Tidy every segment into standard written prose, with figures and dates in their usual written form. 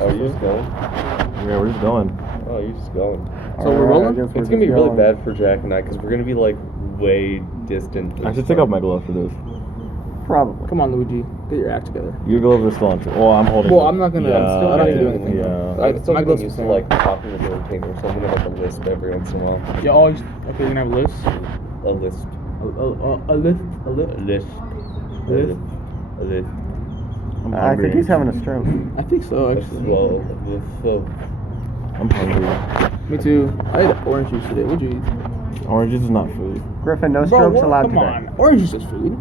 Oh, you're just going? Yeah, we're just going. Oh, you're just going. So we're rolling? It's going to be really bad for Jack and I because we're going to be like way distant. I should take off my glove for this. Probably. Come on, Luigi. Get your act together. Your gloves are still on. Well, I'm holding. Well, I'm not gonna. Yeah, I'm still not gonna do anything. Yeah. I'm still my getting gloves used are to like talking with the retainer, so I'm going to have a list every once in a while. Yeah. Always. Okay, you're gonna have a list. A list. A list. A list. A list. A list. I think he's having a stroke. I think so, actually. Well, so. I'm hungry. Me too. I ate orange juice today. What'd you eat? Orange juice is not food. Griffin, no Bro, strokes what? allowed Come today. on. Orange juice is food.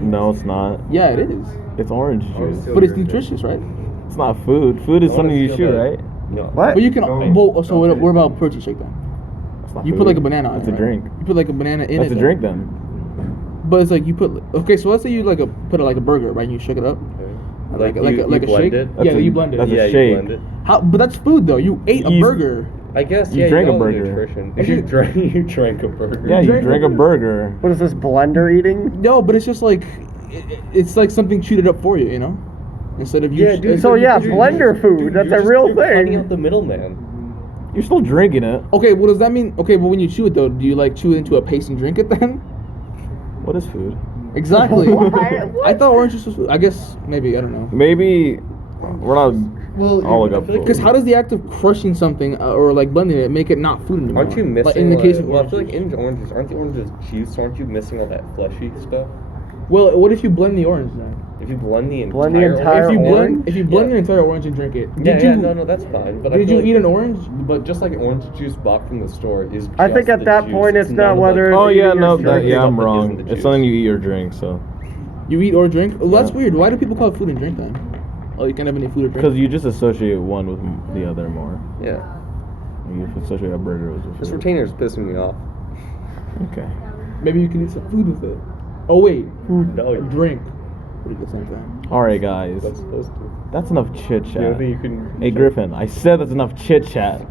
No, it's not. Yeah, it is. It's orange juice. But it's nutritious, right? It's not food. Food is something you chew, right? No. What? But you can. Well, so what about protein shake then? It's not You food. put like a banana on It's it. a right? drink. You put like a banana in it. That's a though. drink then. But it's like you put. Okay, so let's say you put it like a burger, right? And you shake it up. Like a shake. blend it? Yeah, you blend it. That's a Yeah, shake. you blend it. How? But that's food though. You ate a You- burger. I guess You yeah, drank a know the burger. nutrition. If you drank a burger. Yeah, you drank drink a a burger. What is this, blender eating? No, but it's just like it's like something cheated up for you, you know? Instead of you. Yeah, dude. So yeah, Dude, blender food, that's a real you're cutting out thing. the middleman. You're still drinking it. Okay, what does that mean? Okay, but when you chew it though, do you like chew it into a paste and drink it then? What is food? Exactly. Why? I thought orange juice was food. I guess maybe I don't know. Maybe we're not Well, all look up. Because how does the act of crushing something or like blending it make it not food anymore? Aren't you missing? Like, in the case of well, I orange feel like juice. in oranges, aren't the oranges juice? Aren't you missing all that fleshy stuff? Well, what if you blend the orange then? If you blend the entire, Blend the entire If you blend, orange? if you blend the entire orange and drink it, Yeah, did yeah, you? no, that's fine. But I Did feel you like- eat an orange? But just like orange juice bought from the store is. I just think at the that juice. point it's none not of, like, whether- Oh yeah, Eating no, or that, drinking yeah, I'm stuff that wrong. isn't the It's juice. something you eat or drink. So You eat or drink? Well, that's Yeah. weird. Why do people call it food and drink then? Oh, you can't have any food or drink. because you just associate one with the other more. Yeah, You associate a burger with this food. retainer is pissing me off. Okay. Maybe you can eat some food with it. Oh wait, No, a drink. What do you think then? All right, guys. That's supposed to. That's enough chit You don't chat. think you can? Hey Griffin, I said that's enough chit chat.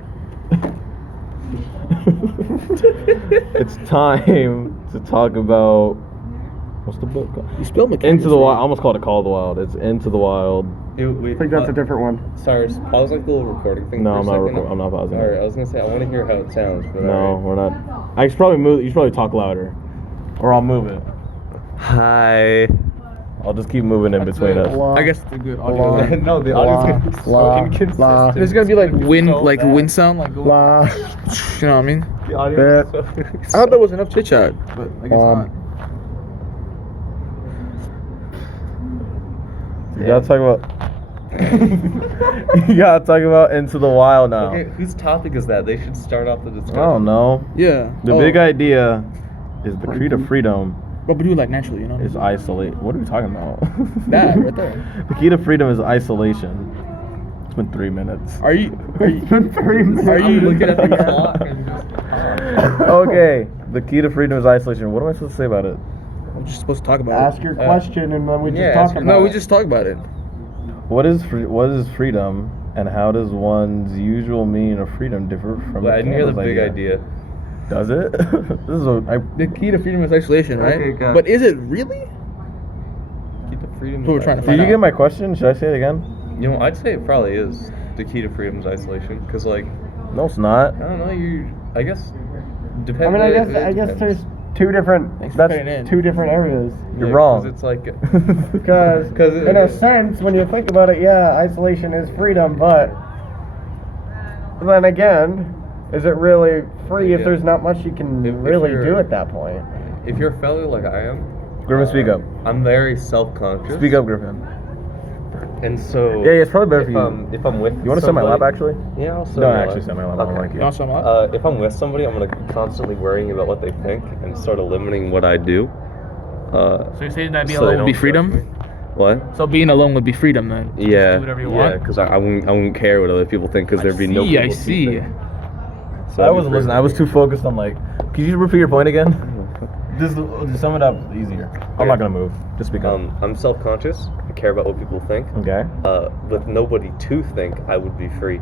It's time to talk about what's the book called? You spelled mechanics. Into the Wild. I wrong. almost called it Call of the Wild. It's Into the Wild. I think that's a different one. Sorry, pause like the little recording thing. No, for a I'm not. second. I'm not pausing. All right, it. I was gonna say I want to hear how it sounds. But No, all right. we're not. I should probably move. You should probably talk louder, or I'll move it. Hi. I'll just keep moving in between us. I guess it's a good audio. No, the La, audio's gonna be so la, inconsistent. la. There's gonna be like wind, So like bad. wind sound, like going. La. You know what I mean? The audio is so I thought that was enough chit chat, but I guess not. You gotta talk about. You gotta talk about Into the Wild now. Okay, whose topic is that? They should start off the discussion. I don't know. Yeah. The big idea is the creed of freedom But we do it like naturally, you know. is isolate. What are we talking about? That right there. The key to freedom is isolation. It's been 3 minutes. Are you? Are you looking at the clock and just. Okay. The key to freedom is isolation. What am I supposed to say about it? We're just supposed to talk about Ask your question and then we just yeah, talk ask your- about No, it. we just talk about it. What is freedom, and how does one's usual meaning of freedom differ from? Well, I didn't hear the Canada's big idea. Does it? This is The key to freedom is isolation, right? Okay, got it. But is it really? Keep the freedom. That's what we're trying to Did find you out. get my question? Should I say it again? You know, I'd say it probably is the key to freedom is isolation. Cause like, No, it's not. I don't know, I guess. Depends. I mean, I guess there's two different. Thanks for That's cutting in. two different areas. You're wrong. It's like. Because, 'Cause in a sense, when you think about it, yeah, isolation is freedom, but then again, is it really free if Yeah. there's not much you can If really you're- do at that point? If you're a failure like I am. Griffin, speak up. I'm very self-conscious. Speak up, Griffin. And so. Yeah, it's probably better for you. If I'm with. You want to sit in my lap, somebody- actually? Yeah, I'll sit No, in my actually lap. sit in my lap. I don't Okay. like You you. want some up? If I'm with somebody, I'm gonna be constantly worrying about what they think and sort of limiting what I do. So you're saying that being so they alone would be don't freedom? judge me. What? So being alone would be freedom then? You Yeah. Just do whatever you yeah, want? because I wouldn't care what other people think because there'd be no. I people to see. think. So I that'd be wasn't listening. I was too focused on like. Could you repeat your point again? Just sum it up easier. I'm not gonna move. Just speak up. I'm self-conscious. I care about what people think. Okay. With nobody to think, I would be free.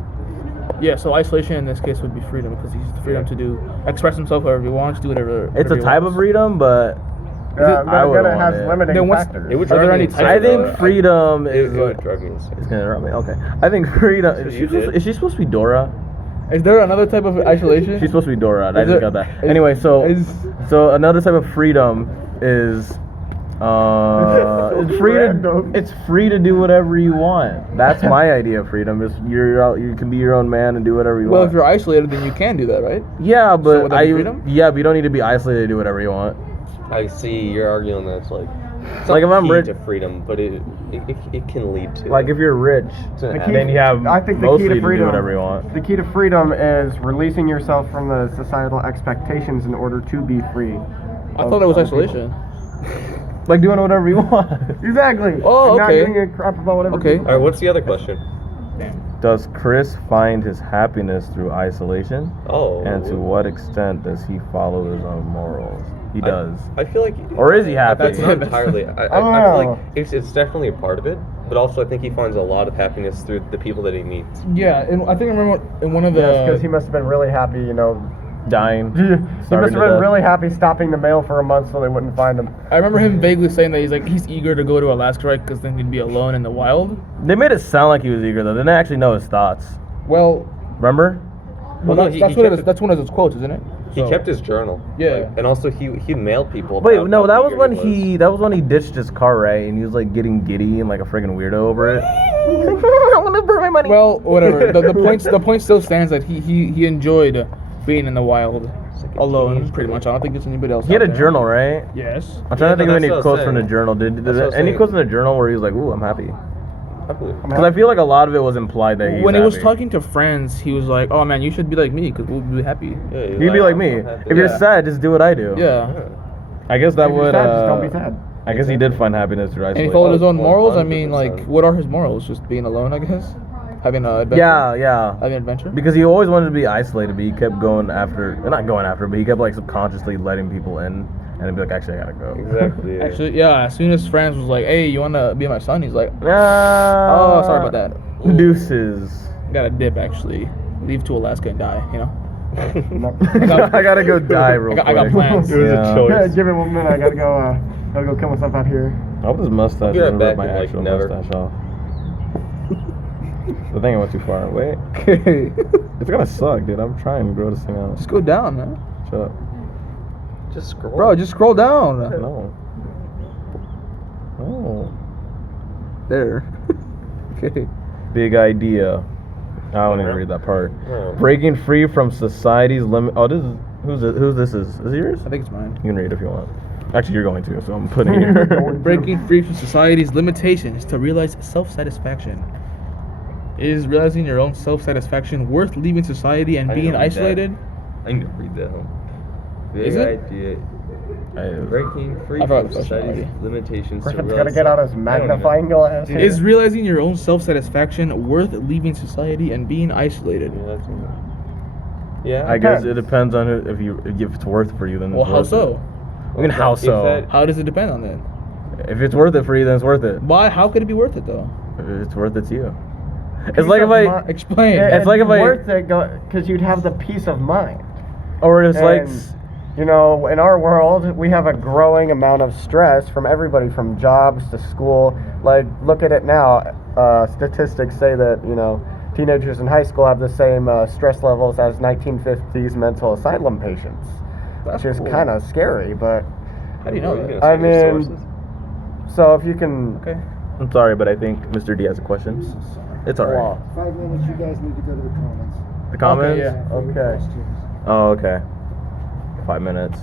Yeah, so isolation in this case would be freedom because he's the freedom to express himself however he wants, do whatever. It's a he type wants. of freedom, but But I again, wouldn't it has want it. limiting Then what's- factors. It would Are drive there me any insane, types I of- though. think freedom It is. would drive me insane. It's gonna interrupt me. Okay. I think freedom. So Is you did. is she supposed to be Dora? Is there another type of isolation? She's supposed to be Dora. I Is just it- got that. is- Anyway, so is- so another type of freedom is it's free to random. it's free to do whatever you want. That's my idea of freedom. Is you can be your own man and do whatever you Well, want. if you're isolated, then you can do that, right? Yeah, So but would that be freedom? yeah, but you don't need to be isolated to do whatever you want. I see you're arguing that it's like it's Like, not if I'm key rich- to freedom, but it can lead to Like if you're rich, to an The key- then you have I think the mostly key to to do freedom, whatever you want. The key to freedom is releasing yourself from the societal expectations in order to be free. I of thought it was other people. isolation. Like doing whatever you want. Exactly. Oh, And okay. Not giving a crap about whatever. Okay. people- All right, what's the other question? Does Chris find his happiness through isolation? Oh. And to what extent does he follow his own morals? He does. I feel like. Or is he happy? That's not entirely. I don't feel know. like it's definitely a part of it, but also I think he finds a lot of happiness through the people that he meets. Yeah, and I think I remember in one of the. Yes, because he must have been really happy, Dying. He must Starving have to been death. really happy stopping the mail for a month so they wouldn't find him. I remember him vaguely saying that he's eager to go to Alaska, right? Because then he'd be alone in the wild. They made it sound like he was eager though. They didn't actually know his thoughts. Well, Remember? Well, no, that's, he that's what it kept is. That's one of his quotes, isn't it? He So- kept his journal. Yeah. Like, and also he mailed people. Wait, about no, how that was eager when that was when he ditched his car, right? And he was like getting giddy and like a friggin' weirdo over it. He's like, I want to burn my money. Well, whatever. The point still stands that he enjoyed being in the wild like a alone, teenage pretty boy. much. I don't think there's anybody else. he had out a there. journal, right? Yes. I'm trying to think of that's any what I was quotes from the saying. journal. Did That's what I was any saying. quotes in the journal where he was like, "Ooh, I'm happy"? I believe. Because I feel like a lot of it was implied that he's When he was happy. talking to friends, he was like, "Oh man, you should be like me, because we'll be happy." Yeah, You'd be like me. I'm happy. If you're Yeah. sad, just do what I do. Yeah. I guess that If you're would. sad, just don't be sad. I guess he did find happiness through And he isolation. followed his own Oh, morals. I 100%. mean, like, what are his morals? Just being alone, I guess. Having a adventure. Yeah. Having an adventure. Because he always wanted to be isolated, but he kept going after, not going after, but he kept like subconsciously letting people in, and then be like, actually, I gotta go. Exactly. Yeah. Actually, yeah. As soon as friends was like, "Hey, you wanna be my son?" He's like, Oh, "Oh, sorry about that. Deuces. Got a dip actually. Leave to Alaska and die. You know." I gotta go die real quick. I got plans. It was a choice. Yeah, give it 1 minute. I gotta go kill myself out here. I hope this mustache Be right doesn't back rip my in, like, actual never. mustache off. I think I went too far away. Okay. It's gonna suck, dude. I'm trying to grow this thing out. Just go down, man. Shut up. Just scroll. Bro, just scroll down. No. No. There. Okay. Big idea. I don't even read that part. Oh. Breaking free from society's limit. Oh, this is who's this is? Is it yours? I think it's mine. You can read it if you want. Actually, you're going to, so I'm putting it here. Breaking free from society's limitations to realize self-satisfaction. Is realizing your own self-satisfaction worth leaving society and I being know, read that. isolated? I can read that. Big Is it? idea. I- Breaking free I forgot from the question society's already. limitations to Griffin's realize. gonna get out his I don't magnifying glass. here. Is realizing your own self-satisfaction worth leaving society and being isolated? Yeah, that's yeah. I guess Depends. it depends on if it's worth it for you. Then Well, it's how worth so? It. I mean, how If so? that- How does it depend on that? If it's worth it for you, then it's worth it. Why? How could it be worth it though? If it's worth it to you. It's Peace like if of I, mi- Explain. It's like if I- worth it because you'd have the peace of mind. or it's like, And, you know, in our world, we have a growing amount of stress from everybody from jobs to school. Like, look at it now. Statistics say that, you know, teenagers in high school have the same stress levels as 1950s mental asylum patients, That's which is cool. kind of scary. But, How do you know Are that? gonna I cite your mean- sources? so if you can... Okay. I'm sorry, but I think Mr. D has a question. It's alright. Well, 5 minutes, you guys need to go to the comments. The comments? yeah. For the Okay. questions. Oh, okay. 5 minutes.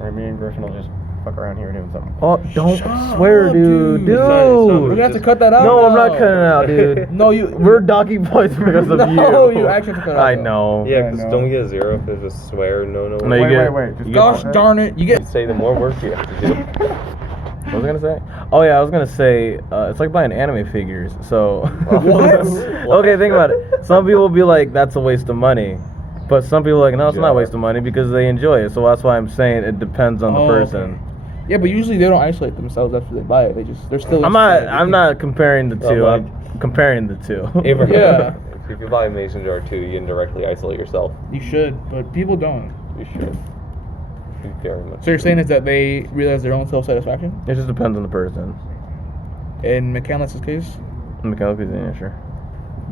or me and Griffin will just fuck around here doing something. Oh, don't Shut swear, up, dude. dude. Dude. We're gonna have to cut that out. No, I'm now. not cutting it out, dude. No, you. We're docking points because of you. No, you actually have to cut it out, I though. know. Yeah, I because know. don't we get a zero if there's a swear? No. No, you Wait, get, wait, just you Gosh get, darn it! You You get. say the more work you have to do. what was I gonna say? Oh yeah, I was gonna say it's like buying anime figures. So What? Okay, think about it. Some people will be like, that's a waste of money, but some people are like, no, it's not a waste of money because they enjoy it. So that's why I'm saying it depends on the Oh, person. okay. Yeah, but usually they don't isolate themselves after they buy it. They're still. I'm not comparing the two. like- I'm comparing the two. Abraham, Yeah. If you buy a mason jar too, you can directly isolate yourself. You should, but people don't. You should. Very much. So you're saying is that they realize their own self-satisfaction? It just depends on the person. In McCandless's case, Mechanically, yeah, sure.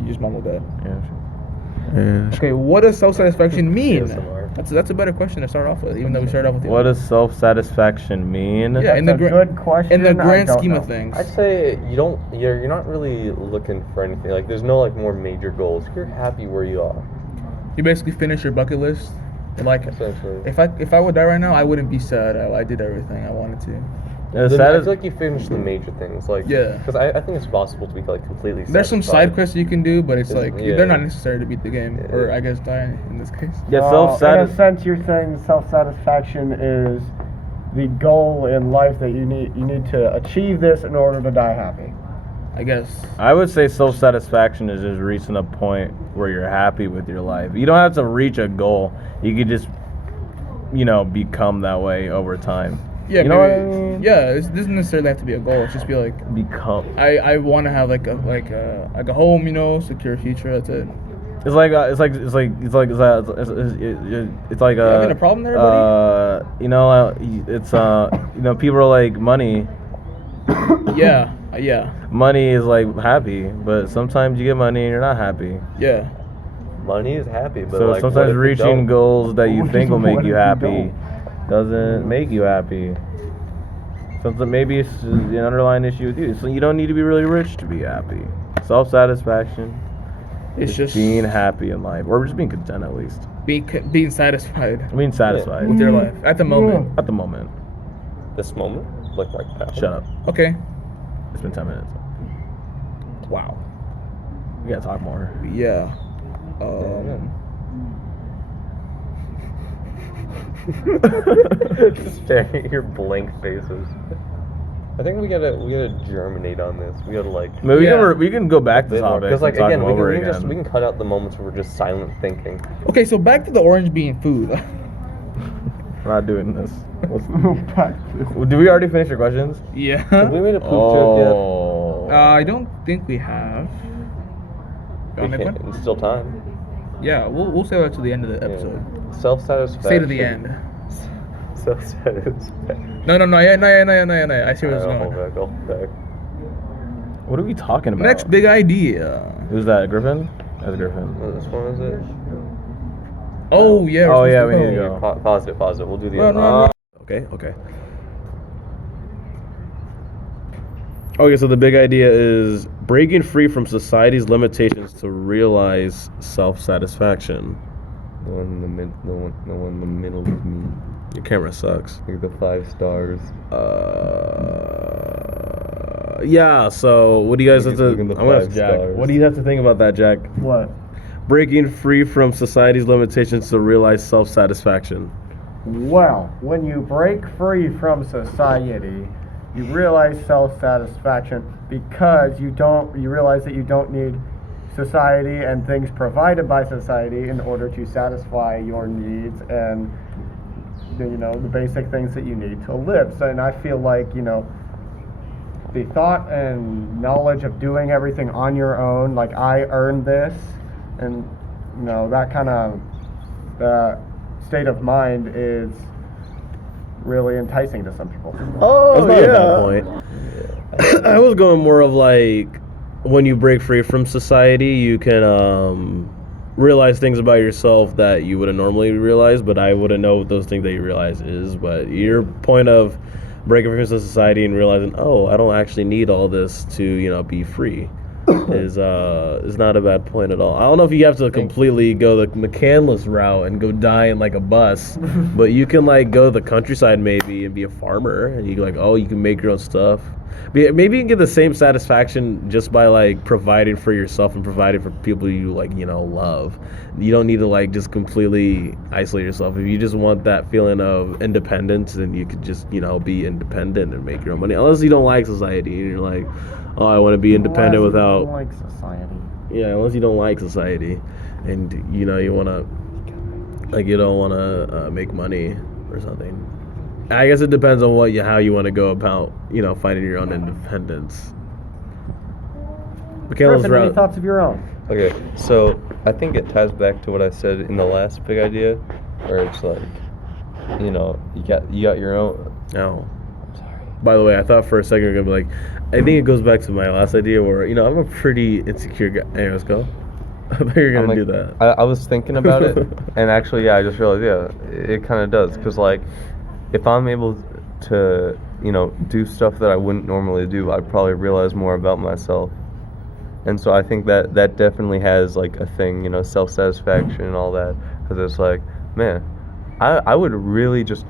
you just mumbled that. Yeah, sure. Okay, what does self-satisfaction mean? ASMR. That's a better question to start off with, even though we started off with What does self-satisfaction mean? Yeah, in That's the a gra- good question. in the I grand don't scheme know. of things. I'd say you're not really looking for anything. Like there's no like more major goals. You're happy where you are. You basically finish your bucket list. And like, Essentially. if I would die right now, I wouldn't be sad. I did everything I wanted to. The Then I saddest- feel like you finish the major things, like Yeah. Because I think it's possible to be like completely. There's some satisfied. side quests you can do, but it's like Yeah. they're not necessary to beat the game, Yeah. or I guess die in this case. Yeah, In a self-satisfaction. sense, you're saying self-satisfaction is the goal in life that you need to achieve this in order to die happy. I guess. I would say self-satisfaction is just reaching a point where you're happy with your life. You don't have to reach a goal. You could just, become that way over time. Yeah, You know what I maybe- mean? Yeah, it doesn't necessarily have to be a goal. It's just be like Become. I want to have like a home, secure future. That's it. It's like it's like having a problem there, buddy? People are like money. Yeah, Money is like happy, but sometimes you get money and you're not happy. yeah. Money is happy, but So like, what sometimes if you reaching don't? goals that you think will What make if you you happy doesn't make you happy. Something maybe it's just an underlying issue with you. So you don't need to be really rich to be happy. Self-satisfaction It's is just being happy in life, or just being content at least. being satisfied Being satisfied with your life at the moment. at the moment. This moment, like right now. Shut up. Okay. It's been 10 minutes. Wow. We gotta talk more. Yeah. Just staring at your blank faces. I think we gotta germinate on this. We gotta like. Maybe Yeah. we can go back to topics Because like and talk again, them we can, over we, can again. just, we can cut out the moments where we're just silent thinking. Okay, so back to the orange being food. We're not doing this. Back Did we already finish your questions? Have we Yeah. made a poop joke Oh. I don't think we have. yet? We can't. It's still time. Yeah, we'll say that to the end of the episode. Self-satisfaction. Say to the end. Self-satisfaction. No, yeah. I see where it's Hold going. back, hold back. What are we talking about? Next big idea. Who's that? Griffin? That's Griffin. Which one is it? Oh yeah. Oh, we're yeah, supposed we to need to go. go. Pause it. We'll do the No, other no, one. Okay. Okay, so the big idea is breaking free from society's limitations to realize self-satisfaction. The one in the middle of me. Your camera sucks. Like the 5 stars. Yeah. So, what do you guys have to? Look at the I'm gonna ask 5 Jack. stars. What do you have to think about that, Jack? What? Breaking free from society's limitations to realize self-satisfaction. Well, when you break free from society, you realize self-satisfaction because you realize that you don't need society and things provided by society in order to satisfy your needs and the basic things that you need to live. So, and I feel like, the thought and knowledge of doing everything on your own, like I earned this, and that kind of state of mind is really enticing to some people. Oh, that's not a bad point. I was going more of like when you break free from society, you can realize things about yourself that you wouldn't normally realize, but I wouldn't know what those things that you realize is. But your point of breaking free from society and realizing, oh, I don't actually need all this to, be free is not a bad point at all. I don't know if you have to completely go the McCandless route and go die in like a bus, but you can like go to the countryside maybe and be a farmer, and you can make your own stuff. Maybe you can get the same satisfaction just by like providing for yourself and providing for people you love. You don't need to like just completely isolate yourself. If you just want that feeling of independence, then you could just be independent and make your own money. Unless you don't like society and you're like, oh, I want to be independent without. Like society. Yeah, unless you don't like society, and you want to, like, you don't want to make money or something. I guess it depends on how you want to go about, finding your own independence. Michaela's Griffin, any route. thoughts of your own? Okay, so I think it ties back to what I said in the last big idea, where it's like you know, you got your own. No. I'm sorry. By the way, I thought for a second you were gonna be like, I think it goes back to my last idea where, you know, I'm a pretty insecure guy. Anyways, go. I thought you were I'm gonna like- do that. I was thinking about it, and actually, yeah, I just realized, yeah, it kind of does. Because, like, if I'm able to, you know, do stuff that I wouldn't normally do, I'd probably realize more about myself. And so I think that definitely has, like, a thing, you know, self-satisfaction and all that. Because it's like, man, I would really just,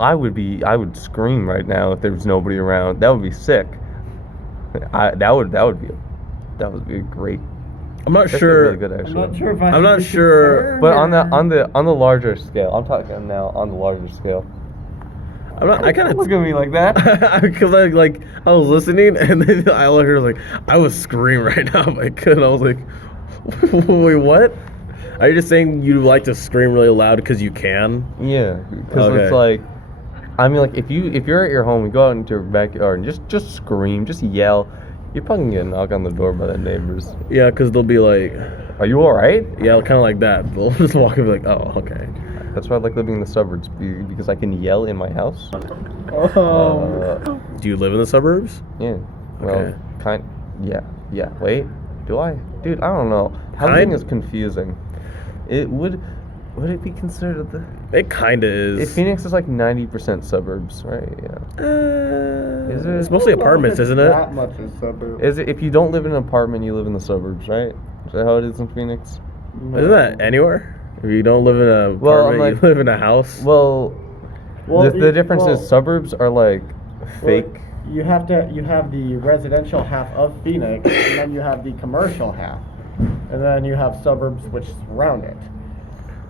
I would scream right now if there was nobody around. That would be sick. That would be great. I'm not That's sure. really good, actually. I'm not sure if I I'm should not be sure- concerned But or- on the larger scale, I'm talking now on the larger scale. I'm not. I kind of Look at me like that. because I was listening and then I heard like I was screaming right now if I could. I was like, wait, what? Are you just saying you like to scream really loud because you can? Yeah, because Okay. it's like, I mean, like if you're at your home, you go out into your backyard and just scream, just yell, you're probably gonna get a knock on the door by the neighbors. Yeah, because they'll be like, Are you all right? yeah, kind of like that. They'll just walk and be like, oh, okay. That's why I like living in the suburbs because I can yell in my house. Oh. Do you live in the suburbs? Yeah. Well, Okay. Yeah. Wait. Do I? Dude, I don't know. Housing Kind- is confusing. It would it be considered the? It kind of is. Phoenix is like 90% suburbs, right? Yeah. Is it? It's mostly apartments, isn't it? That much is suburb. Is it? If you don't live in an apartment, you live in the suburbs, right? Is that how it is in Phoenix? Isn't that anywhere? If you don't live in an Well, I'm apartment, like- you live in a house. Well, Well, the difference well- is suburbs are like fake. You have the residential half of Phoenix, and then you have the commercial half, and then you have suburbs which surround it.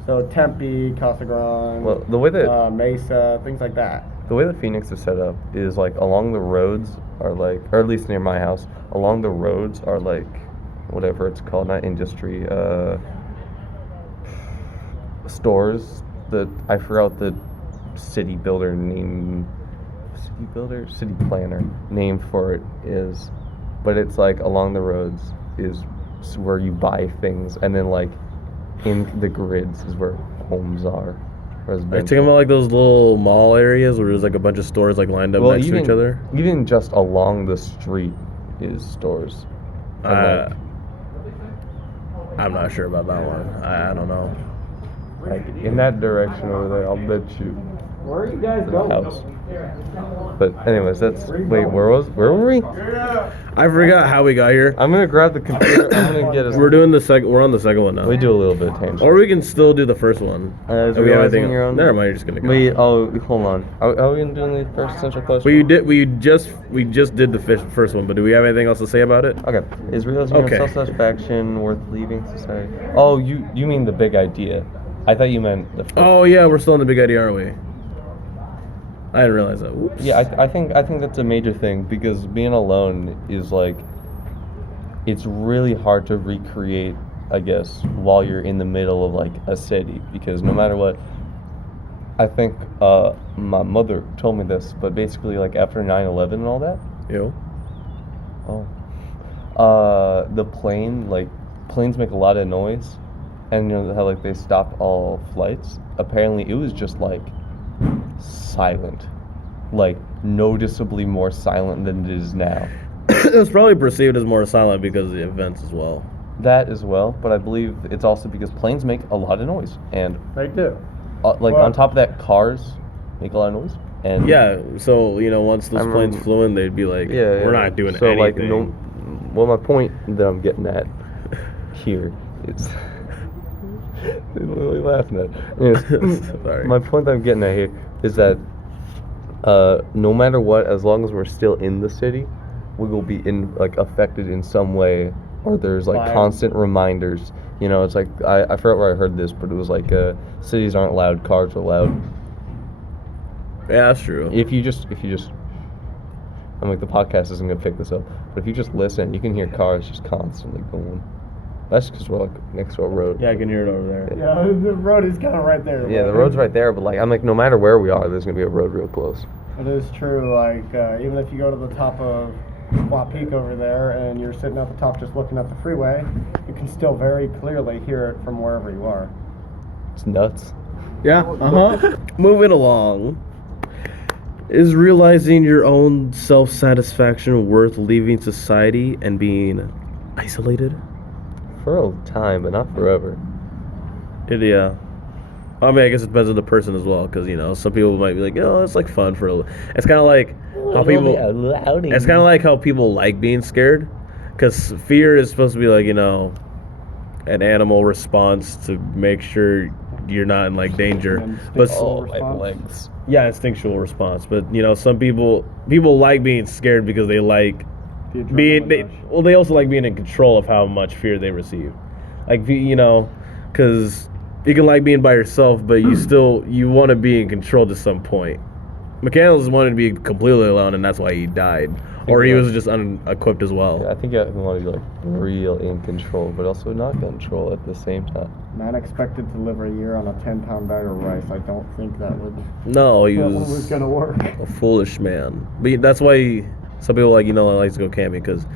So Tempe, Casa Grande, Well, the way that Mesa, things like that. the way that Phoenix is set up is like along the roads are like, or at least near my house, along the roads are like whatever it's called, not industry, stores. That I forgot the city planner name for it is, but it's like along the roads is where you buy things, and then like in the grids is where homes are. Are you Residential. talking about like those little mall areas where there's like a bunch of stores like lined up next to each other? Even just along the street is stores. And, Uh, I'm not sure about that one. I don't know. like in that direction over there, I'll bet you. Where are you guys The house. But anyways, that's wait. Where were we? I forgot how we got here. I'm gonna grab the computer. I'm gonna get us. We're doing the second. We're on the second one now. We do a little bit of tangent. Or we can still do the first one. Is Do we have realizing anything- your own? Never mind. You're just gonna go. Wait. Oh, hold on. Are we doing the first essential question? We just did the first one, but do we have anything else to say about it? Okay. Is realizing your Okay. own self-satisfaction worth leaving society? Oh, you mean the big idea? I thought you meant the. First. Oh yeah, we're still in the big idea, aren't we? I didn't realize that. Whoops. Yeah, I think that's a major thing because being alone is like, it's really hard to recreate, I guess, while you're in the middle of like a city because no matter what, I think my mother told me this, but basically like after 9/11 and all that, Yo. the planes make a lot of noise, and you know how like they stopped all flights. Apparently, it was just like silent, like noticeably more silent than it is now. It was probably perceived as more silent because of the events as well. That as well, but I believe it's also because planes make a lot of noise, and They do. like Well- on top of that, cars make a lot of noise. And Yeah, so you know, once those I planes remember- flew in, they'd be like, yeah, "We're not doing so anything." like no. Well, my point that I'm getting at here is. They're literally laughing at. Anyways, Sorry. my point that I'm getting at here is that no matter what, as long as we're still in the city, we will be affected in some way, or there's like By- constant reminders. You know, it's like I forgot where I heard this, but it was like cities aren't loud, cars are loud. Yeah, that's true. If you just, I'm like the podcast isn't gonna pick this up, but if you just listen, you can hear cars just constantly going. That's because we're like next to a road. Yeah, I can hear it over there. Yeah, the road is kind of right there. Yeah, the road's right there, but like I'm like no matter where we are, there's gonna be a road real close. It is true. Like even if you go to the top of Squaw Peak over there and you're sitting at the top just looking at the freeway, you can still very clearly hear it from wherever you are. It's nuts. Yeah. Moving along. Is realizing your own self-satisfaction worth leaving society and being isolated? For a time, but not forever. Yeah. I mean, I guess it depends on the person as well, because some people might be like, "Oh, it's like fun for a little." It's kind of like how people. It's kind of like how people like being scared, because fear is supposed to be like an animal response to make sure you're not in like danger. But Oh, my legs. yeah, instinctual response. But some people like being scared because they like they also like being in control of how much fear they receive. Like because you can like being by yourself, but you want to be in control to some point. McCandless wanted to be completely alone, and that's why he died, or he was just unequipped as well. Yeah, I think I want to be like real in control, but also not control at the same time. Man expected to live a year on a 10-pound bag of rice. I don't think that No, he was was gonna work. a foolish man. But that's why some people like to go camping, because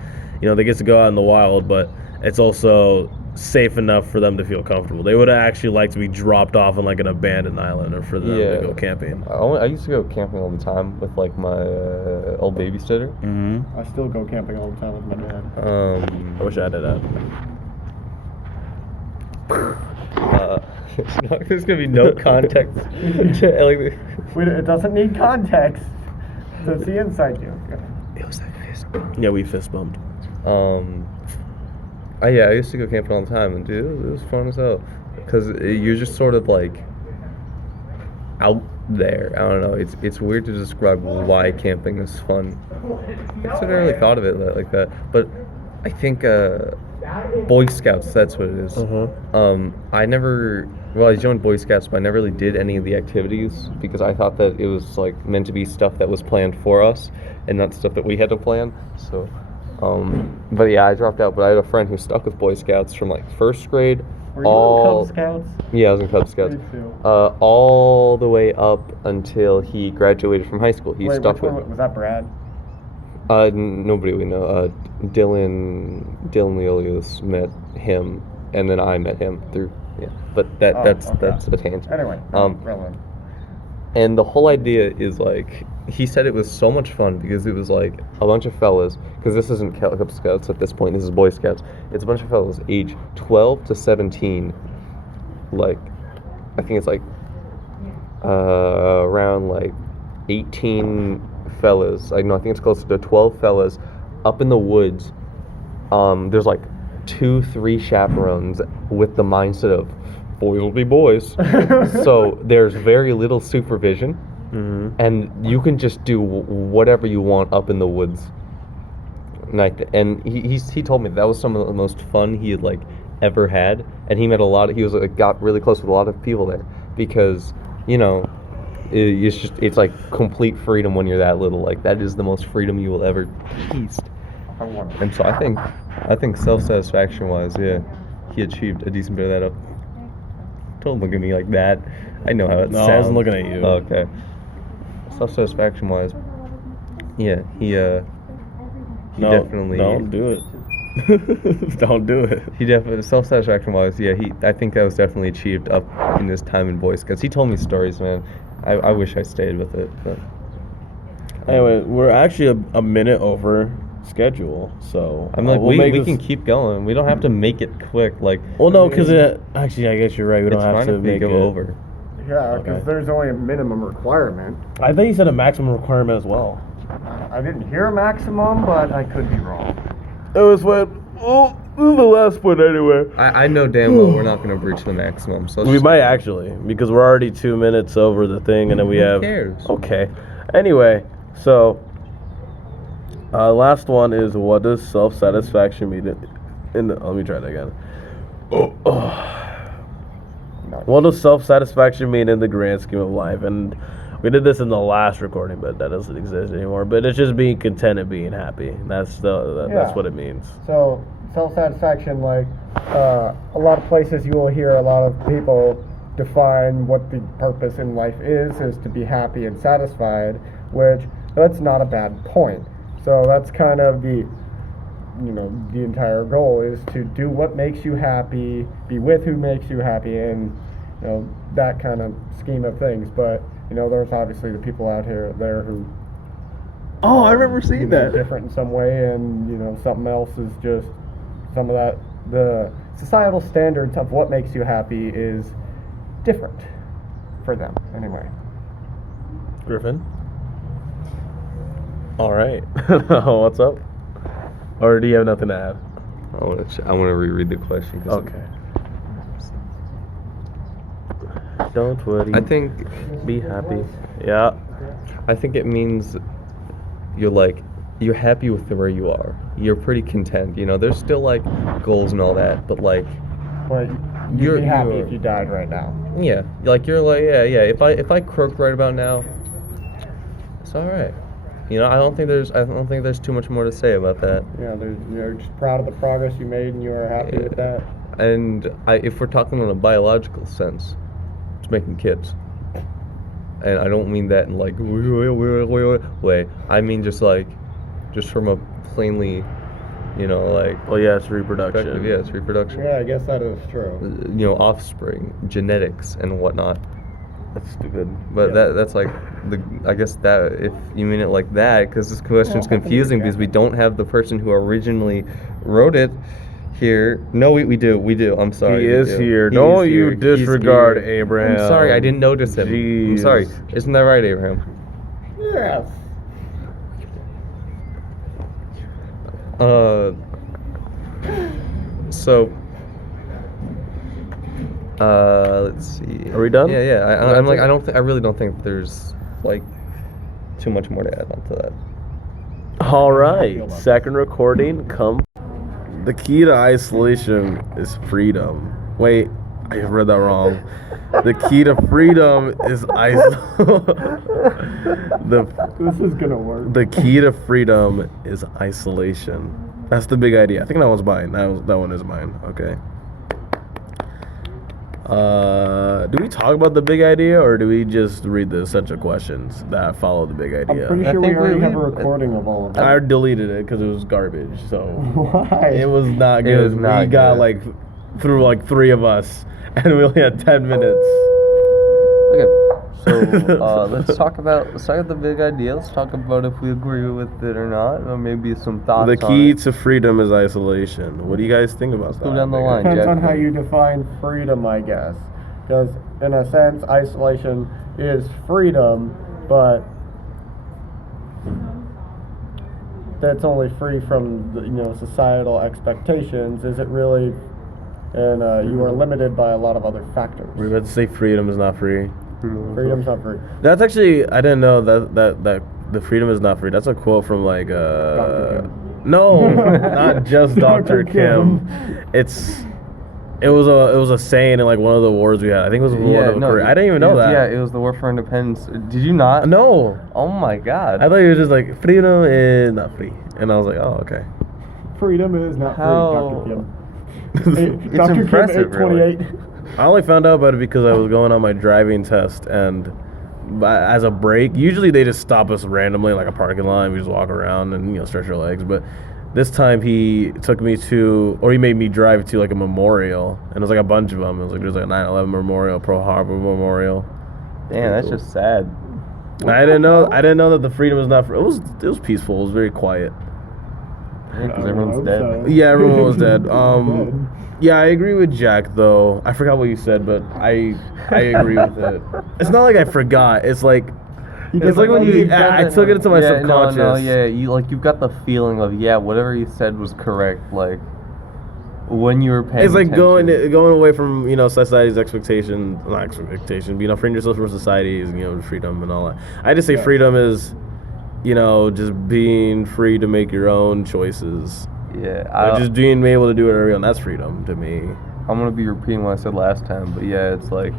they get to go out in the wild, but it's also safe enough for them to feel comfortable. They would actually like to be dropped off on like an abandoned island, or for them to go camping. I used to go camping all the time with like my old babysitter. Mm-hmm. I still go camping all the time with my dad. I wish I did that. There's gonna be no context. It doesn't need context. It's the inside joke. It was like fist. Yeah, we fist bumped. I used to go camping all the time, and dude, it was fun as hell. Because you're just sort of like out there. I don't know. It's weird to describe why camping is fun. I never really thought of it like that. But I think Boy Scouts, that's what it is. I joined Boy Scouts, but I never really did any of the activities because I thought that it was like meant to be stuff that was planned for us and not stuff that we had to plan. So, but yeah, I dropped out. But I had a friend who stuck with Boy Scouts from like first grade. Were you in Cub Scouts? Yeah, I was in Cub Scouts. Me too. All the way up until he graduated from high school. He Wait, stuck which with. one was that? Brad? Nobody we know. Dylan Leolius met him, and then I met him through. Yeah, but that's a tangent. Anyway, relevant. And the whole idea is like he said it was so much fun because it was like a bunch of fellas. Because this isn't Cub Scouts at this point. This is Boy Scouts. It's a bunch of fellas, age 12 to 17. Like, I think it's like around like 18 fellas. I think it's closer to 12 fellas up in the woods. There's like 2-3 chaperones with the mindset of boys will be boys. So there's very little supervision, and you can just do whatever you want up in the woods. And he told me that was some of the most fun he had like ever had, and he met got really close with a lot of people there because it's like complete freedom when you're that little. Like that is the most freedom you will ever taste. And so I think self-satisfaction wise, yeah, he achieved a decent bit of that up. Don't look at me like that. I know how it sounds. No, I wasn't looking at you. Oh, okay. Self-satisfaction wise, yeah, he definitely. Don't do it. Don't do it. He definitely self-satisfaction wise, yeah. I think that was definitely achieved up in his time in Boy Scouts. He told me stories, man. I wish I stayed with it, but. Anyway, we're actually a minute over schedule, so I'm like, we can keep going. We don't have to make it quick. Like, well, no, because actually, I guess you're right. We don't have to make it over. Yeah, because there's only a minimum requirement. I think you said a maximum requirement as well. I didn't hear a maximum, but I could be wrong. It was what? Oh, this is the last one anyway. I know damn well we're not going to breach the maximum. So we might actually, because we're already 2 minutes over the thing, and then we have. Who cares? Okay. Anyway, so last one is, what does self-satisfaction mean? Let me try that again. What does self-satisfaction mean in the grand scheme of life? And we did this in the last recording, but that doesn't exist anymore. But it's just being content and being happy. That's what it means. So self-satisfaction, like a lot of places you will hear a lot of people define what the purpose in life is to be happy and satisfied, which that's not a bad point. So that's kind of the entire goal is to do what makes you happy, be with who makes you happy, and you know, that kind of scheme of things. But you know, there's obviously the people out there who Oh, I remember seeing are that. different in some way, and you know, something else is just some of that. The societal standards of what makes you happy is different for them, anyway. Griffin. All right. What's up? Or do you have nothing to add? I want to reread the question. 'Cause Okay. Don't worry. I think Be happy. Yeah. I think it means you're happy with where you are. You're pretty content. You know, there's still like goals and all that, but like But you'd You're- be happy you're- if you died right now. yeah, you're like yeah. If I croaked right about now, it's all right. You know, I don't think there's too much more to say about that. Yeah, you're just proud of the progress you made, and you are happy with that. And if we're talking in a biological sense, it's making kids. And I don't mean that in like way. I mean just from a plainly, you know, like Well, yeah, it's reproduction. effective, yeah, it's reproduction. Yeah, I guess that is true. You know, offspring, genetics, and whatnot. That's stupid. But Yeah. that's like I guess that if you mean it like that, because this question's confusing because we don't have the person who originally wrote it here. No, we do. I'm sorry. He we is do. here. He Don't is you here. He's disregard here. Abraham. I'm sorry, I didn't notice him. I'm sorry. Jeez. Isn't that right, Abraham? Yes. So. Let's see. Are we done? Yeah. That's I'm like it? I really don't think there's like too much more to add on to that. All right. Second recording. Come. The key to isolation is freedom. Wait, I read that wrong. The key to freedom is This is gonna work. The key to freedom is isolation. That's the big idea. I think that one's mine. That one is mine. Okay. Do we talk about the big idea, or do we just read the essential questions that follow the big I'm idea? pretty I sure we think already we- have a recording of all of that. I deleted it because it was garbage. So Why? it was not It good. was not we got good. like through like 3 of us, and we only had 10 minutes. Okay, so let's talk about the big idea. Let's talk about if we agree with it or not, or maybe some thoughts. The on key it. to freedom is isolation. What do you guys think about that? go down the line. Depends on Jack. how you define freedom, I guess. Because in a sense, isolation is freedom, but that's only free from the, societal expectations. Is it really? And you are limited by a lot of other factors. We're about to say freedom is not free. Freedom's not free. That's actually, I didn't know that the freedom is not free. That's a quote from like Dr. Kim. No, not just Dr. Kim. It was a saying in like one of the wars we had. I think it was one of Korea. I didn't even know that. Yeah, it was the War for Independence. Did you not? No, Oh my God. I thought you were just like freedom is not free, and I was like, oh, okay. Freedom is not How- free, Dr. Kim. Hey, Dr. Kim, impressive, really. 828. I only found out about it because I was going on my driving test, and as a break, usually they just stop us randomly in like a parking lot, and we just walk around and stretch our legs. But this time he made me drive to like a memorial, and it was like a bunch of them. It was like there's like a 9/11 memorial, Pearl Harbor memorial. Damn, that's just sad. And I didn't know that the freedom was not. It was peaceful. It was very quiet. Because everyone's dead. Yeah, everyone was dead. Yeah, I agree with Jack though. I forgot what you said, but I agree with it. It's not like I forgot. It's like when I took it into my subconscious. No, you've got the feeling of whatever you said was correct. Like when you were paying. It's like attention. going away from society's expectation, not expectation, but freeing yourself from society is freedom and all that. I just say freedom is, just being free to make your own choices. Yeah, Just being able to do whatever you want. That's freedom to me. I'm gonna be repeating what I said last time, but it's like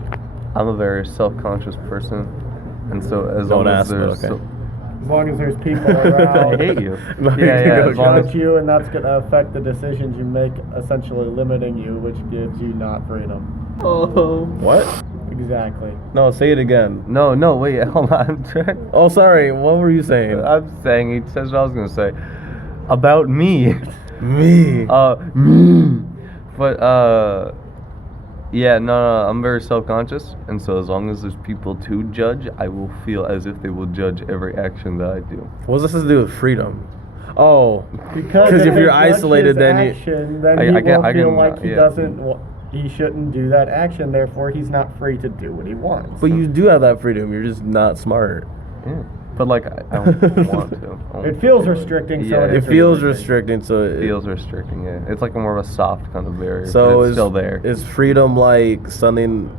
I'm a very self-conscious person, and so as Don't long as ask, but there's okay. As long as there's people around. I hate you. No, you Yeah, can go, as long Judge as you, and that's going to affect the decisions you make, essentially limiting you, which gives you not freedom. What? Exactly. No, say it again. no, wait, hold on. Oh, sorry. What were you saying? I'm saying he says what I was gonna say about me. Me. Me. But Yeah, no, I'm very self-conscious, and so as long as there's people to judge, I will feel as if they will judge every action that I do. What's this to do with freedom? Oh, Because if they you're judge isolated, his then you. action, then I he can- will I feel can, like he yeah. doesn't. He shouldn't do that action. Therefore, he's not free to do what he wants. But you do have that freedom. You're just not smart. Yeah. But like, I don't want to. I don't It feels restricting, so Yeah, it It is feels restricting. restricting, so It feels restricting. Yeah, it's like more of a soft kind of barrier. so but it's is, still there. Is freedom like something?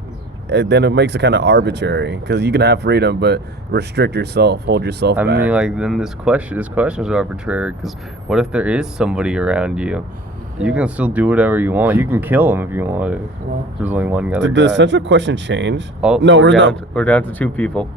Then it makes it kind of arbitrary because you can have freedom, but restrict yourself, hold yourself I back. mean, like then this question is arbitrary because what if there is somebody around you? You can still do whatever you want. You can kill them if you want to. There's only one other Did guy. the central question change? Oh, no, we're down. not. We're down to 2 people.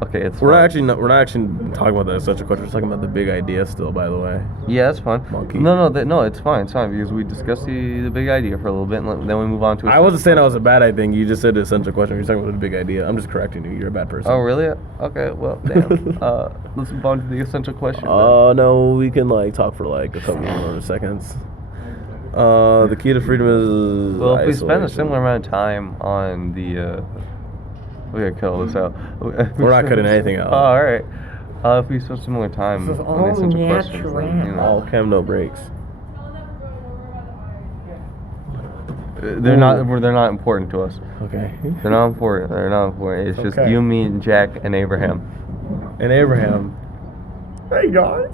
Okay, it's We're fine. we're not actually talking about the essential question. We're talking about the big idea still, by the way. Yeah, that's fine. Monkey. No, it's fine. It's fine because we discussed the big idea for a little bit, and then we move on to. I wasn't saying that was a bad idea. You just said the essential question. You're talking about the big idea. I'm just correcting you. You're a bad person. Oh, really? Okay. Well, damn. Let's move on to the essential question. Oh no, we can like talk for like a couple more seconds. The key to freedom is. Well, if we spend a isolation. similar amount of time on the, we gotta cut all this out. We're not cutting anything out. Oh, all right. If we spend similar time This is on the all essential questions, then, you All know, chem no breaks. they're not important to us. Okay. They're not important. They're not important. It's just Okay. you, me, and Jack, and Abraham. And Abraham. Hey guys.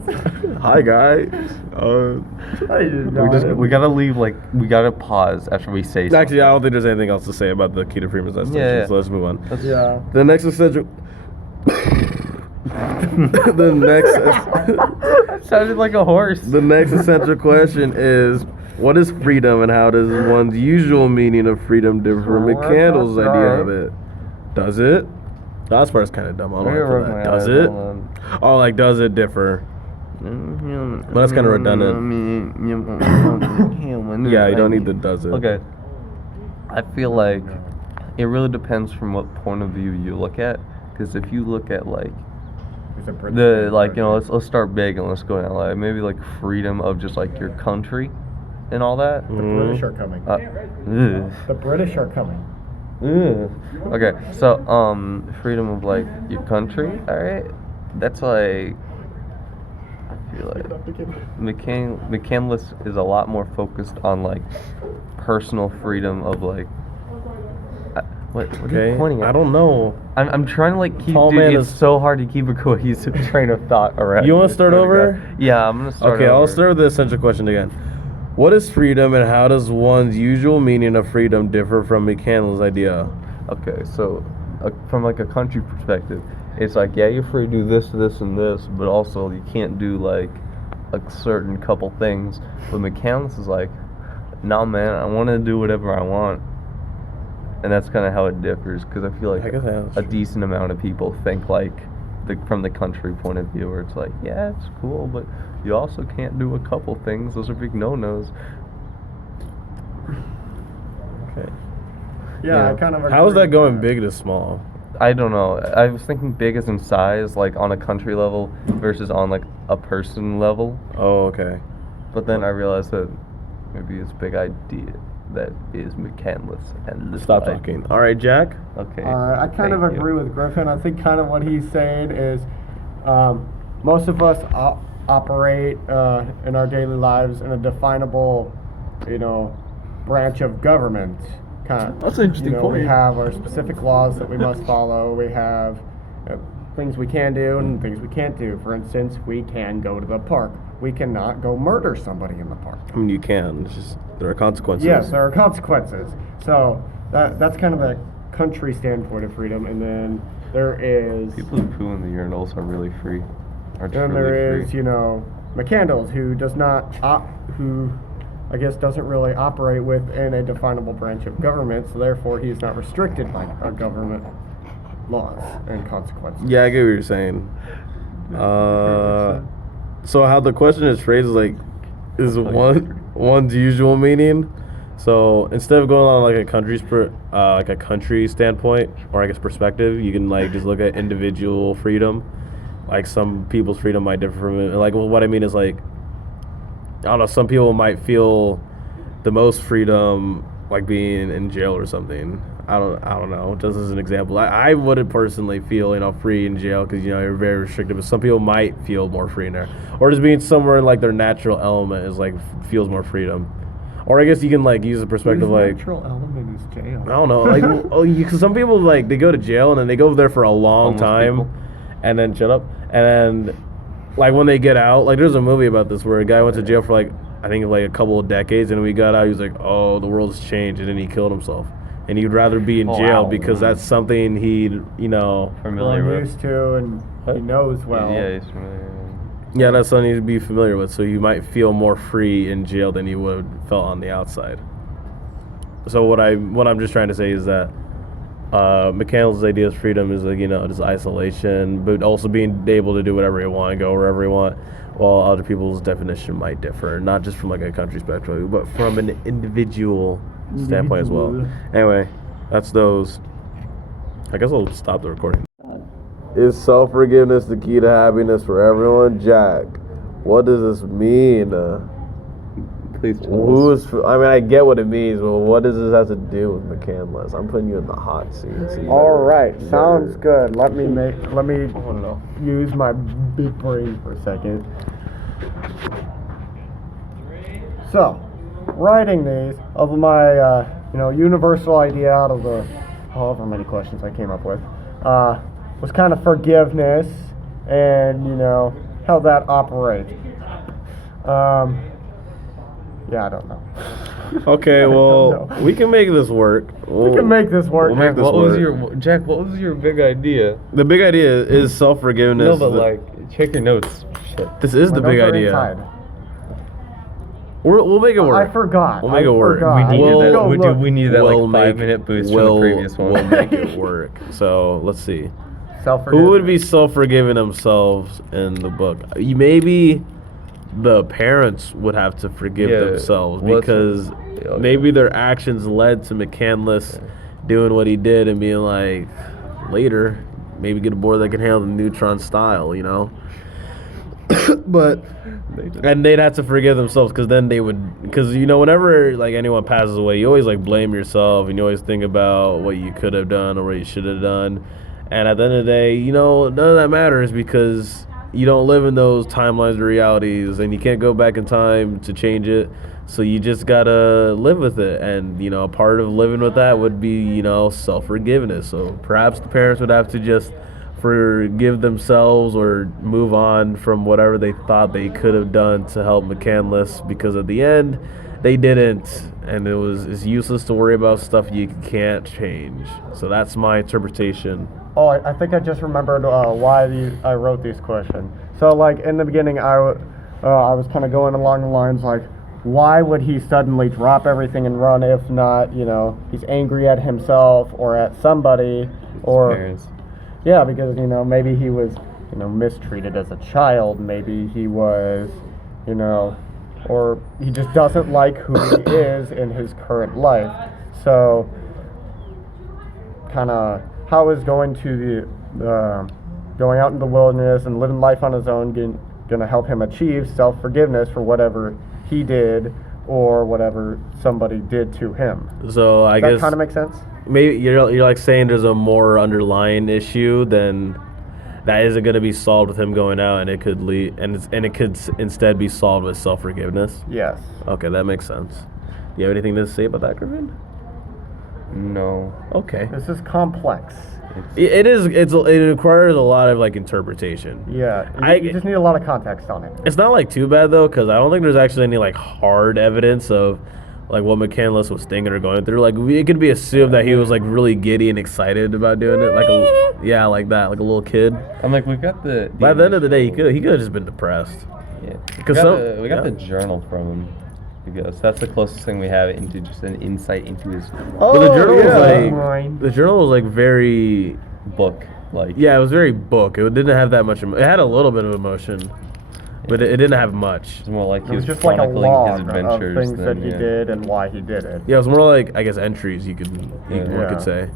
Hi guys. We gotta leave we gotta pause after we say something. Actually, I don't think there's anything else to say about the key to freedom isolation. Yeah. So let's move on. Yeah. The next essential. the next. Sounded like a horse. The next essential question is: what is freedom, and how does one's usual meaning of freedom differ from McCandless' idea of it? Does it? The last part's kind of dumb. I don't know that. Does it? Oh, like does it differ? But that's kinda redundant. Yeah, you don't need the does it. Okay. I feel like it really depends from what point of view you look at. Because if you look at let's start big and let's go down maybe freedom of just your country and all that. The British are coming. Ugh. The British are coming. Okay, so freedom of your country, all right. That's I feel like McCandless is a lot more focused on personal freedom of what are you pointing at? I don't know. I'm trying to keep. Tall Dude, man it's is- so hard to keep a cohesive train of thought around. You wanna this, start swear to over? God. Yeah, I'm gonna start. Okay, over. I'll start with the essential question again. What is freedom, and how does one's usual meaning of freedom differ from McCandless' idea? Okay, so from a country perspective, it's yeah, you're free to do this, this, and this, but also you can't do a certain couple things. But McCandless is nah, man, I want to do whatever I want, and that's kind of how it differs. Because I feel I guess that's a true. decent amount of people think from the country point of view, where it's yeah, it's cool, but you also can't do a couple things. Those are big no-nos. Okay. Yeah, Yeah. I kind of. How is agree that going with big to small? I don't know. I was thinking big as in size, on a country level versus on a person level. Oh, okay. But then I realized that maybe it's big idea that is McCandless and this Stop idea. talking. All right, Jack. Okay. I kind of thank you. agree with Griffin. I think kind of what he's saying is most of us operate in our daily lives in a definable, branch of government. That's an interesting We point. have our specific laws that we must follow. We have things we can do and things we can't do. For instance, we can go to the park. We cannot go murder somebody in the park. I mean, you can. It's just there are consequences. Yes, there are consequences. So that's kind of the country standpoint of freedom, and then there is People who poo in the urinals are really free. Are then truly there is free. McCandless, who does not who I guess doesn't really operate within a definable branch of government, so therefore he is not restricted by our government laws and consequences. Yeah, I get what you're saying. So how the question is phrased is one's usual meaning. So instead of going on a country's a country standpoint or I guess perspective, you can just look at individual freedom. Some people's freedom might differ from it. What I mean is I don't know. Some people might feel the most freedom like being in jail or something. I don't know. Just as an example, I wouldn't personally feel free in jail because you're very restricted. But some people might feel more free in there, or just being somewhere in like their natural element is like feels more freedom. Or I guess you can like use the perspective like natural element is jail. I don't know, like because some people like they go to jail and then they go there for a long Homeless time, people. and then shut up, and then like when they get out, like there's a movie about this where a guy went to jail for like I think like a couple of decades, and when he got out, he was like, oh, the world's changed, and then he killed himself. And he'd rather be in Oh, jail wow. because that's something he'd, Familiar Well, with. used to, and he knows well. Yeah, he's familiar. yeah, that's something he'd be familiar with. So you might feel more free in jail than you would have felt on the outside. So what I'm just trying to say is that McCandless's idea of freedom is like, just isolation, but also being able to do whatever you want, go wherever you want, while other people's definition might differ, not just from like a country perspective, but from an individual standpoint as well. Anyway, that's those. I guess I'll stop the recording. Is self-forgiveness the key to happiness for everyone? Jack, what does this mean? Please tell us. I get what it means, but what does this have to do with McCandless? I'm putting you in the hot seat. So All right, sounds good. Let me know. use my big brain for a second. So, writing these of my universal idea out of the however many questions I came up with was kind of forgiveness and how that operates. Yeah, I don't know. Okay, well, know. we can make this work. We can make this work. We'll make this What work. was Jack? What was your big idea? The big idea is self-forgiveness. No, but like, check your notes. Shit. This is the My big notes are idea. inside. We'll make it work. I forgot. We'll make it work. forgot. We I needed need to that. go look. We needed that We'll like make- 5-minute boost we'll- from the previous one. We'll make it work. So let's see. Self-forgiveness. Who would be self-forgiving themselves in the book? Maybe the parents would have to forgive Yeah, themselves well, because okay. maybe their actions led to McCandless doing what he did and being like, later, maybe get a board that can handle the neutron style, But and they'd have to forgive themselves because then they would, because whenever like anyone passes away, you always like blame yourself and you always think about what you could have done or what you should have done, and at the end of the day, none of that matters because you don't live in those timelines or realities, and you can't go back in time to change it. So you just gotta live with it, and a part of living with that would be self-forgiveness. So perhaps the parents would have to just forgive themselves or move on from whatever they thought they could have done to help McCandless, because at the end they didn't, and it's useless to worry about stuff you can't change. So that's my interpretation. Oh, I think I just remembered why I wrote these questions. So, like, in the beginning, I was kind of going along the lines like, why would he suddenly drop everything and run if not, he's angry at himself or at somebody, or Parents. yeah, because maybe he was mistreated as a child, maybe he was, or he just doesn't like who he is in his current life. So, kind of how is going out in the wilderness and living life on his own going to help him achieve self-forgiveness for whatever he did or whatever somebody did to him? So I Does guess that kind of make sense? maybe you're like saying there's a more underlying issue than that isn't going to be solved with him going out, and it could lead and it could instead be solved with self-forgiveness. Yes. Okay, that makes sense. Do you have anything to say about that, Griffin? No. Okay. This is complex. It is. It requires a lot of like interpretation. Yeah. I- You just need a lot of context on it. It's not like too bad though, because I don't think there's actually any like hard evidence of like what McCandless was thinking or going through. Like it could be assumed that he was like really giddy and excited about doing it, like like that, like a little kid. I'm like, we've got the. By the end of the day, he could have just been depressed. Yeah. Because We got the journal from him. Because that's the closest thing we have into just an insight into his But the journal yeah. was Mine. like the journal was like very book. Like, it was very book. It didn't have that much. It had a little bit of emotion, but it didn't have much. it's more like It he was was just like a chronicling log his of adventures. things that than, he yeah. did and why he did it. Yeah, it was more like I guess entries you could Yeah. one could say.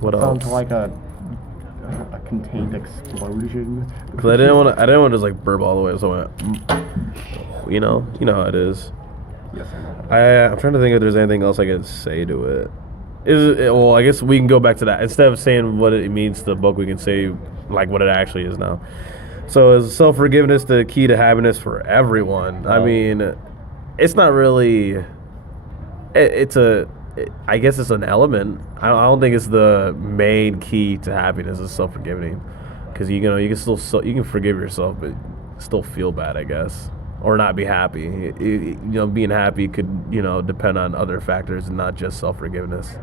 What else? Sounds like a a contained explosion. Because I didn't want to just like burp all the way. So I went, you know how it is. Yes, I know. I'm trying to think if there's anything else I could say to it. Well, I guess we can go back to that. Instead of saying what it means to the book, we can say like what it actually is now. So is self-forgiveness the key to happiness for everyone? I mean, it's not really. I guess it's an element. I don't think it's the main key to happiness is self-forgiving, because you can still you can forgive yourself, but still feel bad, I guess, or not be happy. Being happy could depend on other factors and not just self-forgiveness.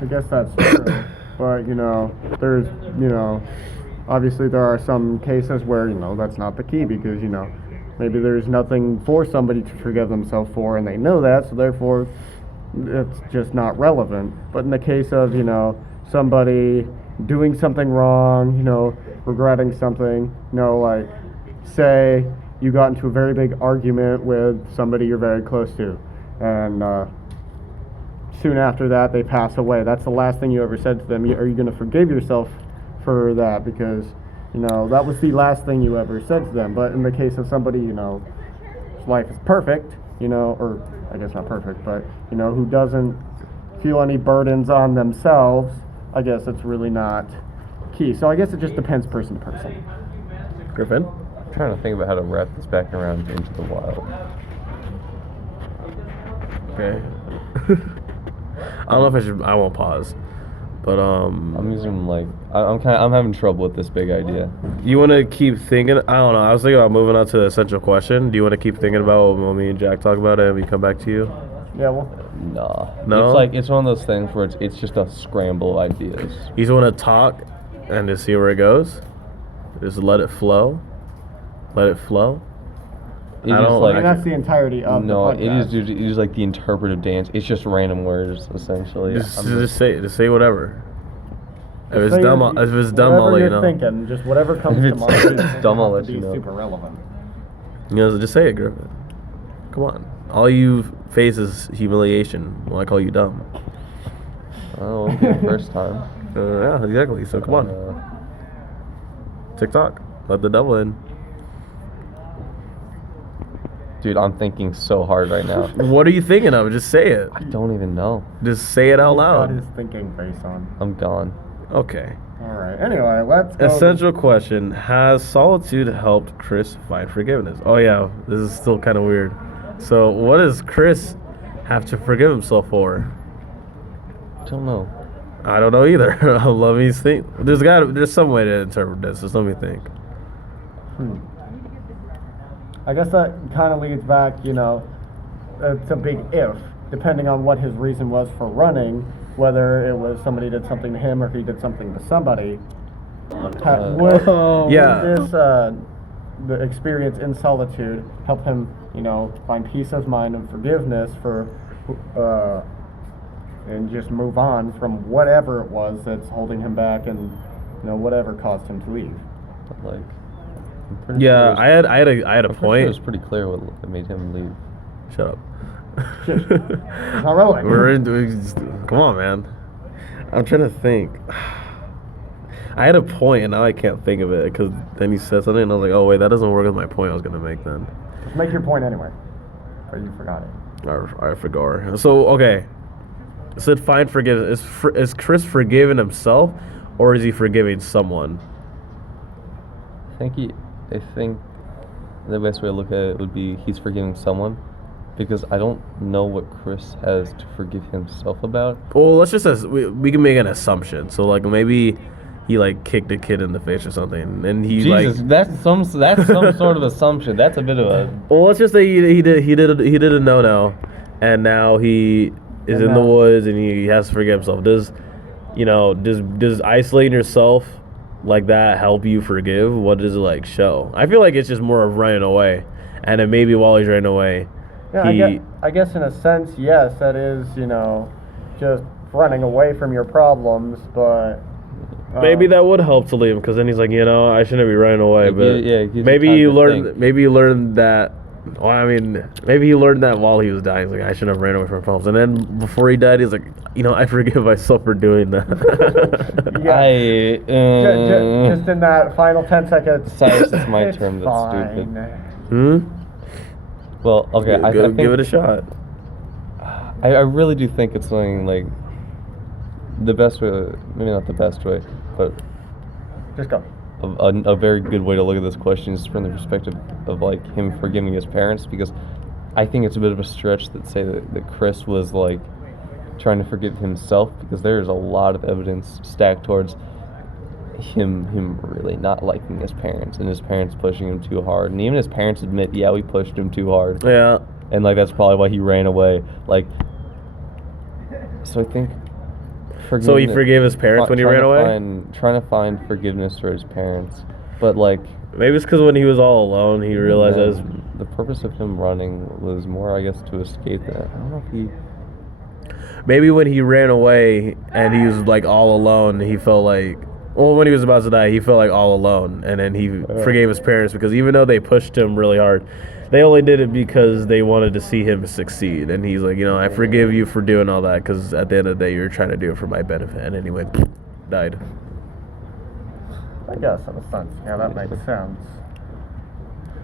I guess that's true. But, there's, obviously there are some cases where, that's not the key because, maybe there's nothing for somebody to forgive themselves for and they know that, so therefore it's just not relevant. But in the case of, somebody doing something wrong, regretting something, like, say you got into a very big argument with somebody you're very close to, and soon after that they pass away. That's the last thing you ever said to them. Are you going to forgive yourself for that? Because that was the last thing you ever said to them. But in the case of somebody whose life is perfect, or I guess not perfect, but who doesn't feel any burdens on themselves, I guess it's really not key. So I guess it just depends person to person. Griffin? I'm trying to think about how to wrap this back around into the wild. Okay. I don't know if I won't pause, but I'm using I'm having trouble with this big idea. you want to keep thinking. I don't know. I was thinking about moving on to the essential question. Do you want to keep thinking about what me and Jack talk about it, and we come back to you? Yeah, well, Nah. No? It's one of those things where it's just a scramble of ideas. You just want to talk and just see where it goes. Just let it flow. Let it flow. It I is don't like, I mean, that's the entirety of no, the it podcast. is like the interpretive dance. It's just random words essentially. Just say whatever. If it's Say dumb, your- if it's dumb, I'll whatever let you you're know. thinking, just whatever comes If to it's- mind. if It it's doesn't dumb, I'll have let to you be know. super relevant. Just say it, Griffin. Come on. All you face is humiliation when I call you dumb. Oh, it won't be the first time. Yeah, exactly. So come on. TikTok. Let the devil in. Dude, I'm thinking so hard right now. What are you thinking of? Just say it. I don't even know. Just say it out Got loud. his thinking face on. I'm gone. Okay. All right. Anyway, let's go. Essential question. Has solitude helped Chris find forgiveness? Oh, yeah. This is still kind of weird. So, what does Chris have to forgive himself for? I don't know. I don't know either. Let me think. There's some way to interpret this. Just let me think. I guess that kind of leads back, it's a big if, depending on what his reason was for running, whether it was somebody did something to him or he did something to somebody. Would Yeah. this the experience in solitude help him, find peace of mind and forgiveness for, and just move on from whatever it was that's holding him back and, whatever caused him to leave. Like, I'm pretty Yeah, sure it was- I had a I'm pretty sure point. it was pretty clear what made him leave. Shut up. It's not relevant. Come on, man. I'm trying to think. I had a point and now I can't think of it because then he said something and I was like, oh wait, that doesn't work with my point I was gonna make then. Just make your point anyway. Or you forgot it. I forgot. So okay, it said find forgiveness. Is Chris forgiving himself or is he forgiving someone? I think the best way to look at it would be he's forgiving someone, because I don't know what Chris has to forgive himself about. Well, let's just we can make an assumption. So like maybe he like kicked a kid in the face or something, and he Jesus, like. that's some sort of assumption. That's a bit of a. Well, let's just say he did a no, and now he is And in the now- woods and he has to forgive himself. Does isolating yourself like that help you forgive? What does it like show? I feel like it's just more of running away, and then maybe while he's running away, Yeah, I guess in a sense, yes, that is, just running away from your problems, but... maybe that would help to leave him because then he's like, I shouldn't be running away. Yeah, But yeah, it gives you maybe time you to learn think. maybe you learn that Well, I mean, maybe he learned that while he was dying. He's like, I shouldn't have ran away from problems. And then before he died, he's like, I forgive myself for doing that. Just in that final 10 seconds. Cyrus, it's my turn. That's fine. Well, okay, I think give it a shot. I really do think it's something like the best way, maybe not the best way, but Just go. a very good way to look at this question is from the perspective of like him forgiving his parents, because I think it's a bit of a stretch that say that Chris was like trying to forgive himself, because there's a lot of evidence stacked towards him really not liking his parents and his parents pushing him too hard, and even his parents admit, yeah, we pushed him too hard. Yeah. And like that's probably why he ran away. Like, so I think. So he forgave his parents when he ran away? Trying to find forgiveness for his parents, but like Maybe it's because when he was all alone, he realized that was... the purpose of him running was more, I guess, to escape that. I don't know if he. Maybe when he ran away and he was like all alone, he felt like, well, when he was about to die, he felt like all alone, and then he forgave his parents because even though they pushed him really hard, they only did it because they wanted to see him succeed. And he's like, I forgive you for doing all that because at the end of the day, you're trying to do it for my benefit. And then he went, died. I guess in a sense. Yeah, that makes sense.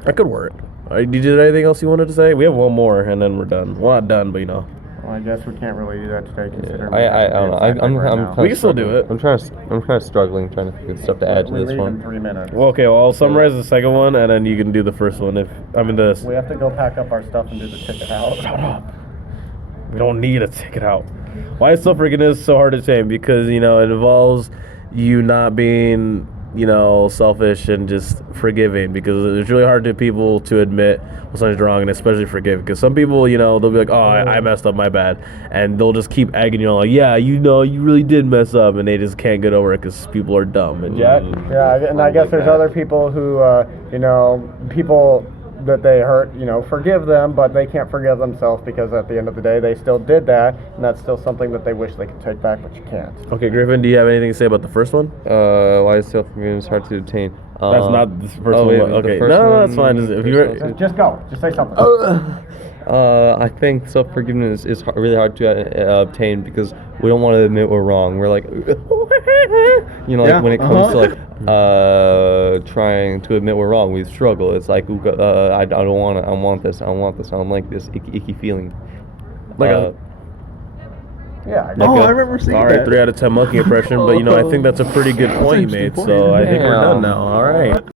That could work. Did you do anything else you wanted to say? We have one more, and then we're done. Well, not done, but Well, I guess we can't really do that today, considering I don't know. I'm kind We of can still do it. I'm kind of struggling, trying to think of stuff to add to we this leave in one. 3 minutes. Well, okay, well, I'll summarize the second one, and then you can do the first one. We have to go pack up our stuff and do the ticket out. Shut up. We don't need a ticket out. Why is self-forgiveness so hard to attain? Because, it involves you not being, selfish and just forgiving. Because it's really hard to people to admit when something's wrong, and especially forgive. Because some people, they'll be like, oh, I messed up, my bad. And they'll just keep egging you on, like, yeah, you really did mess up. And they just can't get over it because people are dumb. And Jack? Yeah, and I guess there's other people who, people that they hurt, forgive them, but they can't forgive themselves because at the end of the day, they still did that, and that's still something that they wish they could take back, but you can't. Okay, Griffin, do you have anything to say about the first one? Why is self-forgiveness hard to obtain? That's not the first one. wait, Okay, the first no, that's one- fine. If you're, Just go. Just say something. I think self-forgiveness is really hard to obtain because we don't want to admit we're wrong. We're like, when it comes to like trying to admit we're wrong, we struggle. It's like, I don't want it. I want this. I want this. I don't like this icky feeling. like Yeah. I remember seeing all right, 3 out of 10 monkey impression, but I think that's a pretty good point you made. So I think we're done now. All right.